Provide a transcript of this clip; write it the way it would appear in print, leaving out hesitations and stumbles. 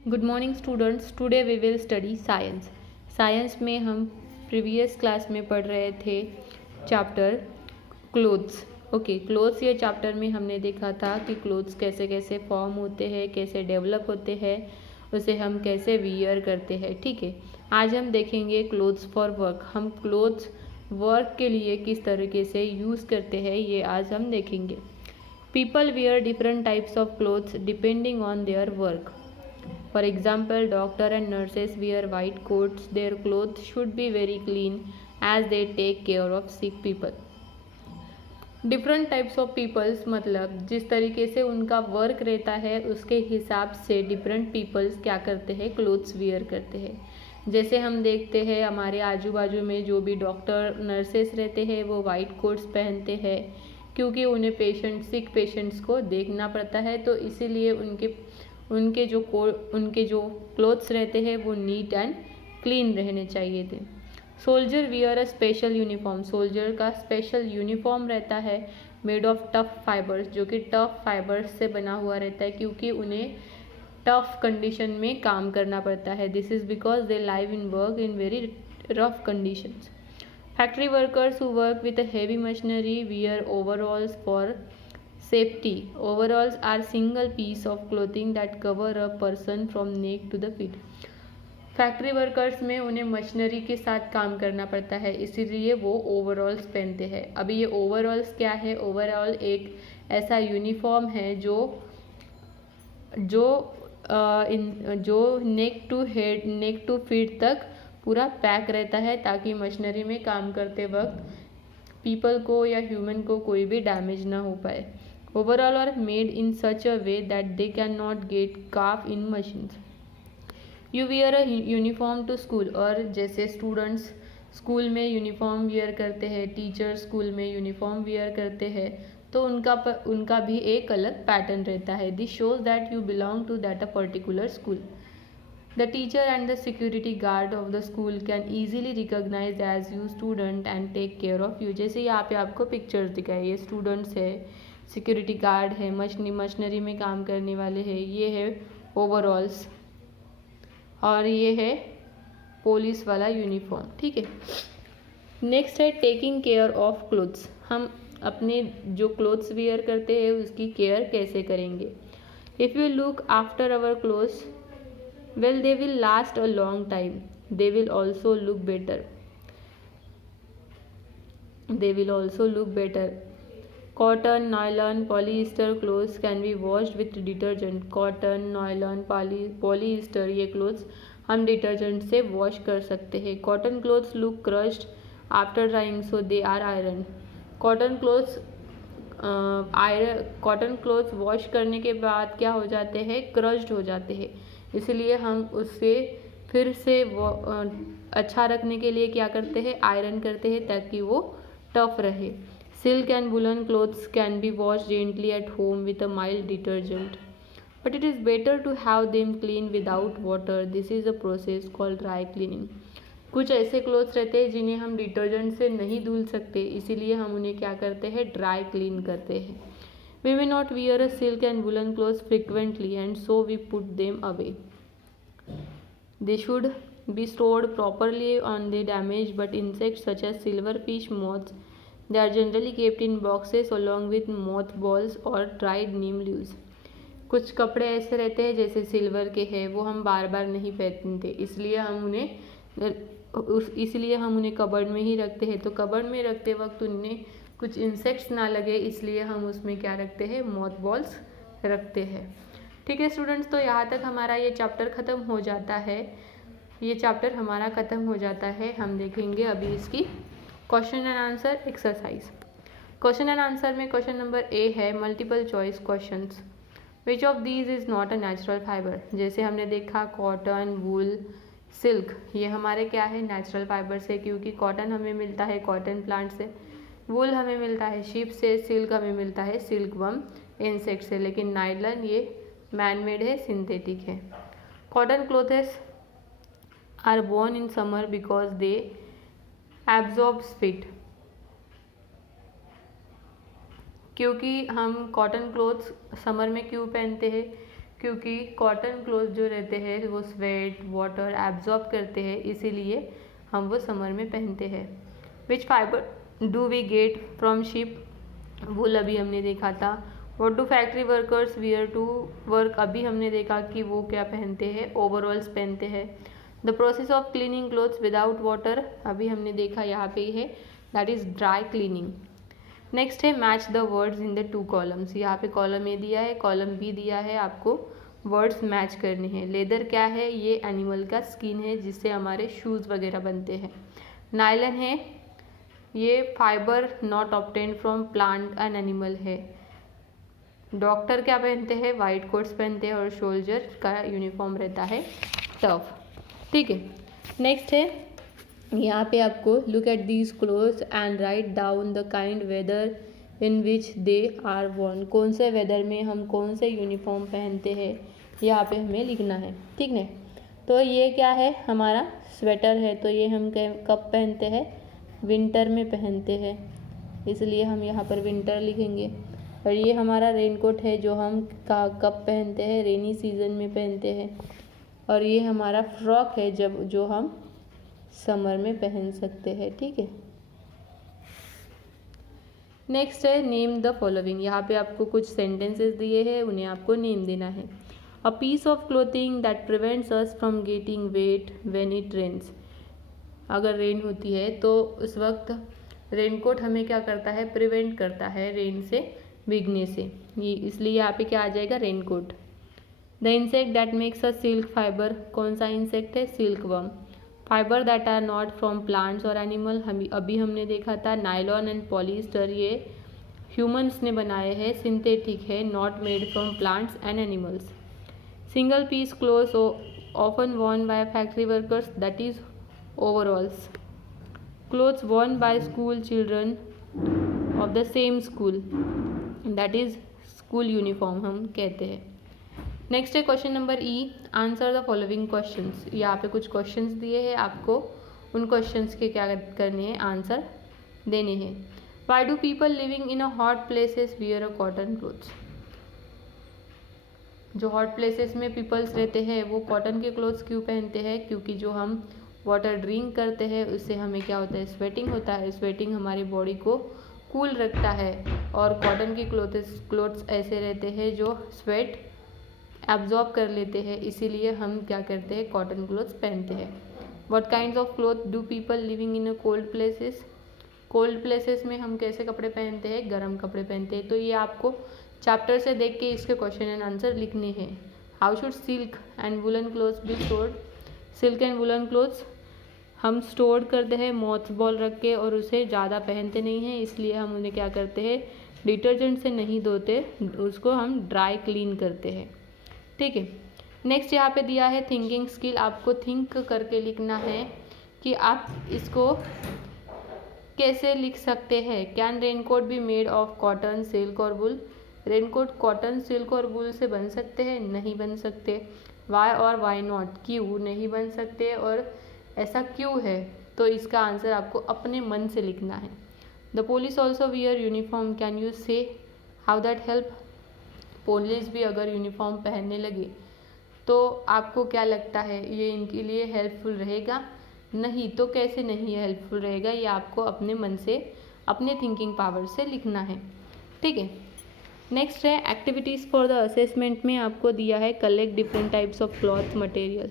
Good morning students, today we will study science. Science में हम previous class में पढ़ रहे थे चैप्टर क्लोथ्स। ओके, क्लोथ्स ये चैप्टर में हमने देखा था कि क्लोथ्स कैसे कैसे फॉर्म होते हैं, कैसे डेवलप होते हैं, उसे हम कैसे वियर करते हैं। ठीक है, आज हम देखेंगे क्लोथ्स फॉर वर्क। हम क्लोथ्स वर्क के लिए किस तरीके से यूज़ करते हैं ये आज हम देखेंगे। People wear different types of clothes depending on their work. For example, doctor and nurses wear white coats. Their clothes should be very clean as they take care of sick people. Different types of peoples मतलब जिस तरीके से उनका work रहता है उसके हिसाब से डिफरेंट पीपल्स क्या करते हैं, क्लोथ्स वियर करते हैं। जैसे हम देखते हैं हमारे आजू बाजू में जो भी डॉक्टर नर्सेस रहते हैं वो वाइट कोट्स पहनते हैं क्योंकि उन्हें सिक पेशेंट्स को देखना पड़ता है, तो इसीलिए उनके जो क्लोथ्स रहते हैं वो नीट एंड क्लीन रहने चाहिए थे। Soldier wear a special uniform. Soldier का स्पेशल यूनिफॉर्म रहता है मेड ऑफ टफ फाइबर्स, जो कि टफ फाइबर्स से बना हुआ रहता है क्योंकि उन्हें टफ कंडीशन में काम करना पड़ता है। This is because they live in work in very rough conditions. Factory workers who work with a heavy machinery wear ओवरऑल्स for safety. Overalls are single piece of clothing that cover a person from neck to the feet. Factory workers में उन्हें machinery के साथ काम करना पड़ता है, इसीलिए वो ओवरऑल्स पहनते हैं। अभी ये ओवरऑल्स क्या है? ओवरऑल एक ऐसा यूनिफॉर्म है जो नेक टू फीट तक पूरा पैक रहता है ताकि मशीनरी में काम करते वक्त पीपल को या ह्यूमन को कोई भी डैमेज ना हो पाए। Overall are made in such a way that they cannot get caught in machines. You wear a uniform to school, और जैसे स्टूडेंट्स स्कूल में यूनिफॉर्म वियर करते हैं, टीचर स्कूल में यूनिफॉर्म वियर करते हैं, तो उनका भी एक अलग पैटर्न रहता है। This shows that you belong to that a particular school. The teacher and the security guard of the school can easily recognize as you student and take care of you. जैसे यहाँ पे आपको pictures दिखाई, ये students है, security guard है, machinery में काम करने वाले हैं, ये है ओवरऑल्स और ये है पुलिस वाला यूनिफॉर्म। ठीक है, नेक्स्ट है टेकिंग केयर ऑफ क्लोथ्स। हम अपने जो क्लोथ्स वियर करते हैं उसकी केयर कैसे करेंगे। If you look after our clothes, well, they will last a long time. They will also look better. Cotton, nylon, polyester clothes can be washed with detergent. Cotton, nylon, polyester ये clothes हम detergent से wash कर सकते हैं। Cotton clothes look crushed after drying so they are iron. Cotton clothes wash करने के बाद क्या हो जाते हैं, क्रश्ड हो जाते हैं, इसलिए हम उससे फिर से वो अच्छा रखने के लिए क्या करते हैं, आयरन करते हैं ताकि वो टफ रहे। Silk and woollen clothes can be wash gently at home with a mild detergent, but it is better to have them clean without water. This is a process called dry cleaning. कुछ ऐसे clothes रहते हैं जिन्हें हम detergent से नहीं धुल सकते, इसीलिए हम उन्हें क्या करते हैं, ड्राई क्लीन करते हैं। We may not wear a silk and woolen clothes frequently, and so we put them away. They should be stored properly on the damaged but insects such as silverfish moths. They are generally kept in boxes along with mothballs or dried neem leaves. कुछ कपड़े ऐसे रहते हैं जैसे silver के हैं, वो हम बार बार नहीं पहनते, इसलिए हम उन्हें कबर्ड में ही रखते हैं। तो कबर्ड में रखते वक्त उन्हें कुछ इंसेक्ट्स ना लगे, इसलिए हम उसमें क्या रखते हैं, मॉथ बॉल्स रखते हैं। ठीक है स्टूडेंट्स, तो यहाँ तक हमारा ये चैप्टर ख़त्म हो जाता है। हम देखेंगे अभी इसकी question and answer exercise. Question and answer में क्वेश्चन नंबर ए है multiple choice questions. Which of these is not a natural fibre. जैसे हमने देखा कॉटन, वूल, सिल्क, ये हमारे क्या है, नेचुरल फाइबर से, क्योंकि कॉटन हमें मिलता है कॉटन प्लांट से, वूल हमें मिलता है शीप से, सिल्क हमें मिलता है सिल्कवर्म इंसेक्ट से, लेकिन नाइलन ये मैन मेड है, सिंथेटिक है। Cotton clothes are born in summer because they absorb sweet. क्योंकि हम कॉटन क्लोथ्स समर में क्यों पहनते हैं, क्योंकि कॉटन क्लोथ जो रहते हैं वो स्वेट वाटर एब्जॉर्ब करते हैं, इसीलिए हम वो समर में पहनते हैं। Which fibre do we get from sheep, wool अभी हमने देखा था। What do factory workers wear to work, अभी हमने देखा कि वो क्या पहनते हैं, ओवरऑल्स पहनते हैं। The process of cleaning clothes without water, अभी हमने देखा यहाँ पे ही है, that is dry cleaning. Next है match the words in the two columns, यहाँ पे कॉलम ए दिया है, कॉलम बी दिया है, आपको वर्ड्स मैच करने हैं। लेदर क्या है, ये एनिमल का स्किन है जिससे हमारे शूज़ वगैरह बनते हैं। नायलन है, ये fibre not obtained from plant and animal है। डॉक्टर क्या पहनते हैं, वाइट कोट्स पहनते हैं, और सोल्जर का यूनिफॉर्म रहता है टफ। ठीक है, नेक्स्ट है यहाँ पे आपको look at these clothes and write down the kind weather in which they are worn, कौन से वेदर में हम कौन से यूनिफॉर्म पहनते हैं यहाँ पे हमें लिखना है। ठीक है, तो ये क्या है, हमारा स्वेटर है, तो ये हम कब पहनते हैं, विंटर में पहनते हैं, इसलिए हम यहाँ पर विंटर लिखेंगे। और ये हमारा रेनकोट है जो हम कब पहनते हैं, रेनी सीजन में पहनते हैं। और ये हमारा फ्रॉक है जो हम समर में पहन सकते हैं। ठीक है, नेक्स्ट है नेम द फॉलोइंग, यहाँ पे आपको कुछ सेंटेंसेस दिए हैं, उन्हें आपको नेम देना है। A piece of clothing that prevents us from getting wet when it rains, अगर रेन होती है तो उस वक्त रेनकोट हमें क्या करता है, प्रिवेंट करता है रेन से भीगने से, ये इसलिए यहाँ पे क्या आ जाएगा, raincoat. The insect that makes a silk fibre, कौन सा इंसेक्ट है, silk worm. Fibre that are not from plants और एनिमल, अभी हमने देखा था नायलॉन एंड पॉलिएस्टर, ये ह्यूमंस ने बनाए हैं, सिंथेटिक है, not made from plants and animals. Single piece clothes often worn by factory workers, that is overalls. Clothes worn by school children of the same school, that is school uniform हम कहते हैं। Next है question number E, answer the following questions, यहाँ पे कुछ questions दिए हैं, आपको उन क्वेश्चंस के क्या करने हैं, आंसर देने हैं। Why do people living in a hot places wear a cotton clothes, जो हॉट प्लेसेस में पीपल्स रहते हैं वो कॉटन के क्लोथ्स क्यों पहनते हैं, क्योंकि जो हम वाटर ड्रिंक करते हैं उससे हमें क्या होता है, स्वेटिंग होता है, स्वेटिंग हमारी बॉडी को कूल रखता है, और कॉटन के क्लोथ्स ऐसे रहते हैं जो स्वेट एब्जॉर्ब कर लेते हैं, इसीलिए हम क्या करते हैं, कॉटन क्लोथ्स पहनते हैं। What kinds of cloth do people living in a cold places, cold places में हम कैसे कपड़े पहनते हैं, गर्म कपड़े पहनते हैं। तो ये आपको चैप्टर से देख के इसके क्वेश्चन एंड आंसर लिखने हैं। How should silk and woollen clothes be stored, silk and woollen clothes हम स्टोर करते हैं मॉथ बॉल रख के, और उसे ज़्यादा पहनते नहीं हैं, इसलिए हम उन्हें क्या करते हैं, डिटर्जेंट से नहीं धोते, उसको हम ड्राई क्लीन करते हैं। ठीक है, नेक्स्ट यहाँ पे दिया है थिंकिंग स्किल, आपको थिंक करके लिखना है कि आप इसको कैसे लिख सकते हैं। Can raincoat be made of cotton silk और वुल, रेनकोट कॉटन सिल्क और वुल से बन सकते हैं, नहीं बन सकते। वाई और वाई नॉट, क्यों नहीं बन सकते और ऐसा क्यों है, तो इसका आंसर आपको अपने मन से लिखना है। The police also wear uniform, can you से हाउ दैट हेल्प, पुलिस भी अगर यूनिफॉर्म पहनने लगे तो आपको क्या लगता है, ये इनके लिए हेल्पफुल रहेगा, नहीं तो कैसे नहीं हेल्पफुल रहेगा, ये आपको अपने मन से अपने थिंकिंग पावर से लिखना है। ठीक है, नेक्स्ट है एक्टिविटीज़ फॉर द असेसमेंट में आपको दिया है collect different types of cloth material.